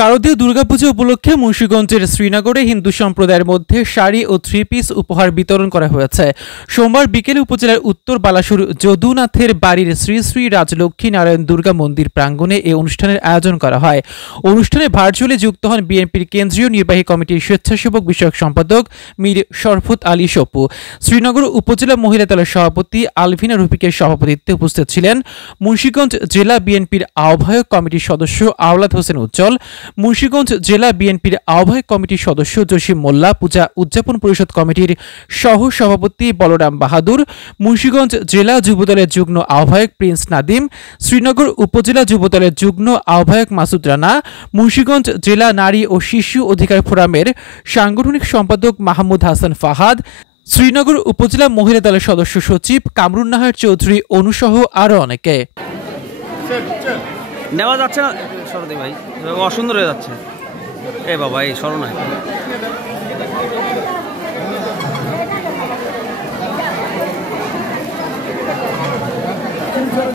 শারদীয় দুর্গাপূজা উপলক্ষে মুন্সিগঞ্জের শ্রীনগরে হিন্দু সম্প্রদায়ের মধ্যে শাড়ি ও 3 পিস উপহার বিতরণ করা হয়েছে। সোমবার বিকেলে উপজেলার উত্তর বালাসুর যদুনাথের বাড়ির শ্রী শ্রী রাজলক্ষ্মী নারায়ণ দুর্গা মন্দির প্রাঙ্গণে এই অনুষ্ঠানের আয়োজন করা হয়। অনুষ্ঠানে ভার্চুয়ালি যুক্ত হন বিএনপির কেন্দ্রীয় নির্বাহী কমিটির স্বেচ্ছাসেবক বিষয়ক সম্পাদক মীর শরফত আলী সপু। শ্রীনগর উপজেলা মহিলা দলের সভাপতি আলভিনা রফিকের সভাপতিত্বে উপস্থিত ছিলেন মুন্সিগঞ্জ জেলা বিএনপির আহ্বায়ক কমিটির সদস্য আওলাদ হোসেন উজ্জ্বল, মুন্সিগঞ্জ জেলা বিএনপির আহ্বায়ক কমিটির সদস্য জসিম মোল্লা, পূজা উদযাপন পরিষদ কমিটির সহ সভাপতি বলরাম বাহাদুর, মুন্সিগঞ্জ জেলা যুবদলের যুগ্ম আহ্বায়ক প্রিন্স নাদিম, শ্রীনগর উপজেলা যুবদলের যুগ্ম আহ্বায়ক মাসুদ রানা, মুন্সিগঞ্জ জেলা নারী ও শিশু অধিকার ফোরামের সাংগঠনিক সম্পাদক মাহমুদ হাসান ফাহাদ, শ্রীনগর উপজেলা মহিলা দলের সদস্য সচিব কামরুন নাহার চৌধুরী অনুসহ আরো অনেকে। নেওয়া যাচ্ছে না সরদি ভাই, অসুন্দর হয়ে যাচ্ছে। এ বাবা, এই সরো না।